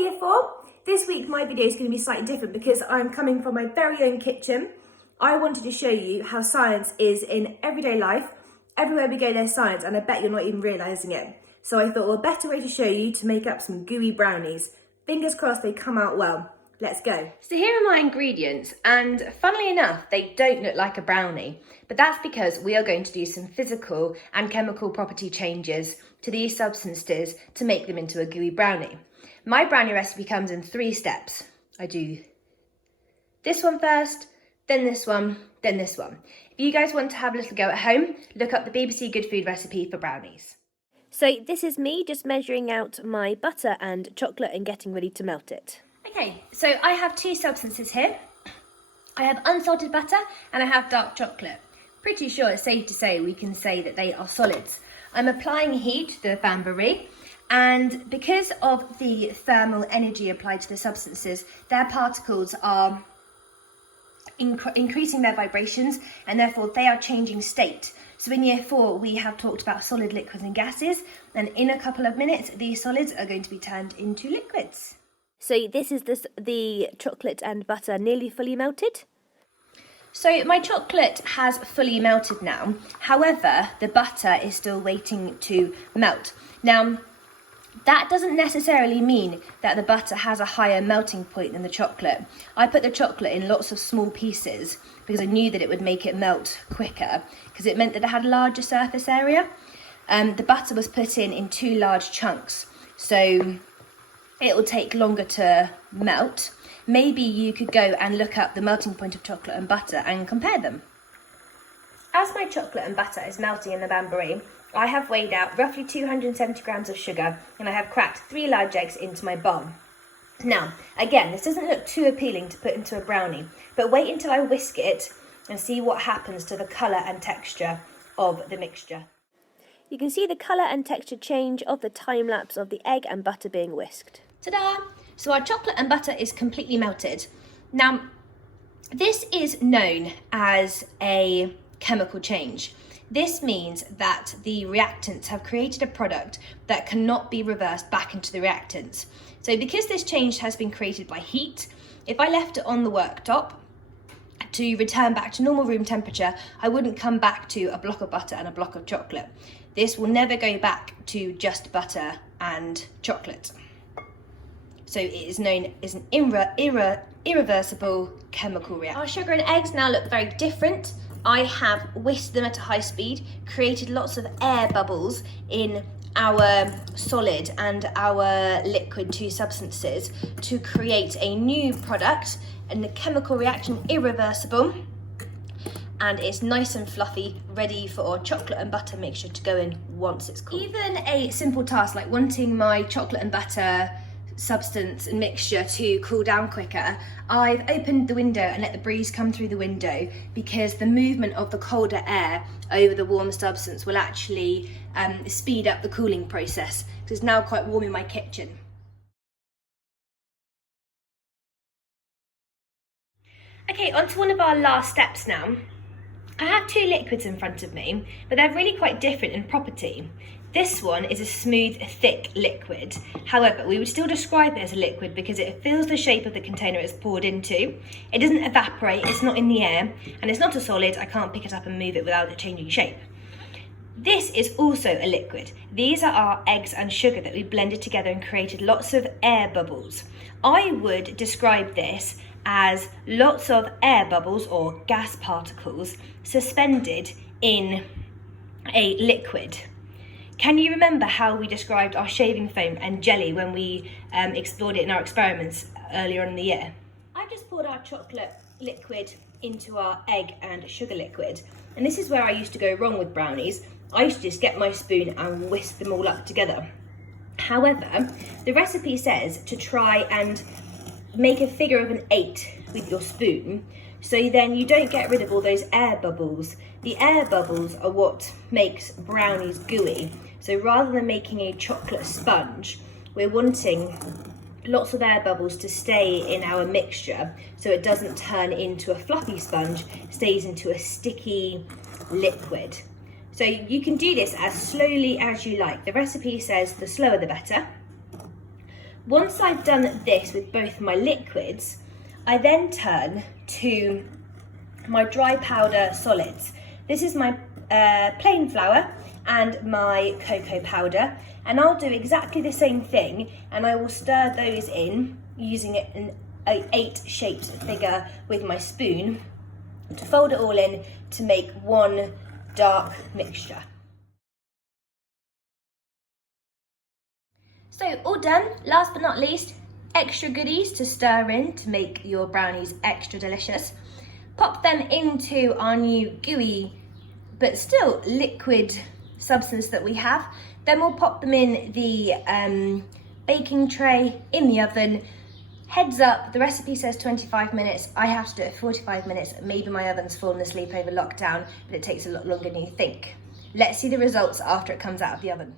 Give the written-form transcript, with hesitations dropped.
Year 4. This week my video is going to be slightly different because I'm coming from my very own kitchen. I wanted to show you how science is in everyday life. Everywhere we go there's science, and I bet you're not even realising it. So I thought, well, a better way to show you to make up some gooey brownies. Fingers crossed they come out well. Let's go. So here are my ingredients, and funnily enough, they don't look like a brownie, but that's because we are going to do some physical and chemical property changes to these substances to make them into a gooey brownie. My brownie recipe comes in 3 steps. I do this one first, then this one, then this one. If you guys want to have a little go at home, look up the BBC Good Food recipe for brownies. So this is me just measuring out my butter and chocolate and getting ready to melt it. Okay, so I have 2 substances here. I have unsalted butter and I have dark chocolate. Pretty sure it's safe to say we can say that they are solids. I'm applying heat to the bain-marie, and because of the thermal energy applied to the substances, their particles are increasing their vibrations, and therefore they are changing state. So in Year 4 we have talked about solid, liquids and gases, and in a couple of minutes these solids are going to be turned into liquids. So this is the chocolate and butter nearly fully melted. So my chocolate has fully melted now. However, the butter is still waiting to melt. Now, that doesn't necessarily mean that the butter has a higher melting point than the chocolate. I put the chocolate in lots of small pieces because I knew that it would make it melt quicker, because it meant that it had a larger surface area. The butter was put in 2 large chunks, so it will take longer to melt. Maybe you could go and look up the melting point of chocolate and butter and compare them. As my chocolate and butter is melting in the bain-marie, I have weighed out roughly 270 grams of sugar, and I have cracked 3 large eggs into my bowl. Now, again, this doesn't look too appealing to put into a brownie, but wait until I whisk it and see what happens to the colour and texture of the mixture. You can see the colour and texture change of the time lapse of the egg and butter being whisked. Ta-da! So our chocolate and butter is completely melted. Now, this is known as a chemical change. This means that the reactants have created a product that cannot be reversed back into the reactants. So because this change has been created by heat, if I left it on the worktop to return back to normal room temperature, I wouldn't come back to a block of butter and a block of chocolate. This will never go back to just butter and chocolate. So it is known as an irreversible chemical reaction. Our sugar and eggs now look very different. I have whisked them at a high speed, created lots of air bubbles in our solid and our liquid 2 substances to create a new product, and the chemical reaction irreversible, and it's nice and fluffy, ready for our chocolate and butter mixture to go in once it's cooled. Even a simple task like wanting my chocolate and butter substance and mixture to cool down quicker, I've opened the window and let the breeze come through the window, because the movement of the colder air over the warm substance will actually speed up the cooling process, because it's now quite warm in my kitchen. Okay, on to one of our last steps now. I have 2 liquids in front of me, but they're really quite different in property. This one is a smooth, thick liquid. However, we would still describe it as a liquid because it fills the shape of the container it's poured into. It doesn't evaporate, it's not in the air, and it's not a solid. I can't pick it up and move it without it changing shape. This is also a liquid. These are our eggs and sugar that we blended together and created lots of air bubbles. I would describe this as lots of air bubbles or gas particles suspended in a liquid. Can you remember how we described our shaving foam and jelly when we explored it in our experiments earlier in the year? I've just poured our chocolate liquid into our egg and sugar liquid, and this is where I used to go wrong with brownies. I used to just get my spoon and whisk them all up together. However, the recipe says to try and make a figure of an 8 with your spoon, so then you don't get rid of all those air bubbles. The air bubbles are what makes brownies gooey. So rather than making a chocolate sponge, we're wanting lots of air bubbles to stay in our mixture so it doesn't turn into a fluffy sponge, stays into a sticky liquid. So you can do this as slowly as you like. The recipe says the slower the better. Once I've done this with both my liquids, I then turn to my dry powder solids. This is my plain flour and my cocoa powder, and I'll do exactly the same thing, and I will stir those in using an 8 shaped figure with my spoon to fold it all in to make one dark mixture. So all done. Last but not least, extra goodies to stir in to make your brownies extra delicious. Pop them into our new gooey but still liquid substance that we have. Then we'll pop them in the baking tray in the oven. Heads up, the recipe says 25 minutes. I have to do it 45 minutes. Maybe my oven's fallen asleep over lockdown, but it takes a lot longer than you think. Let's see the results after it comes out of the oven.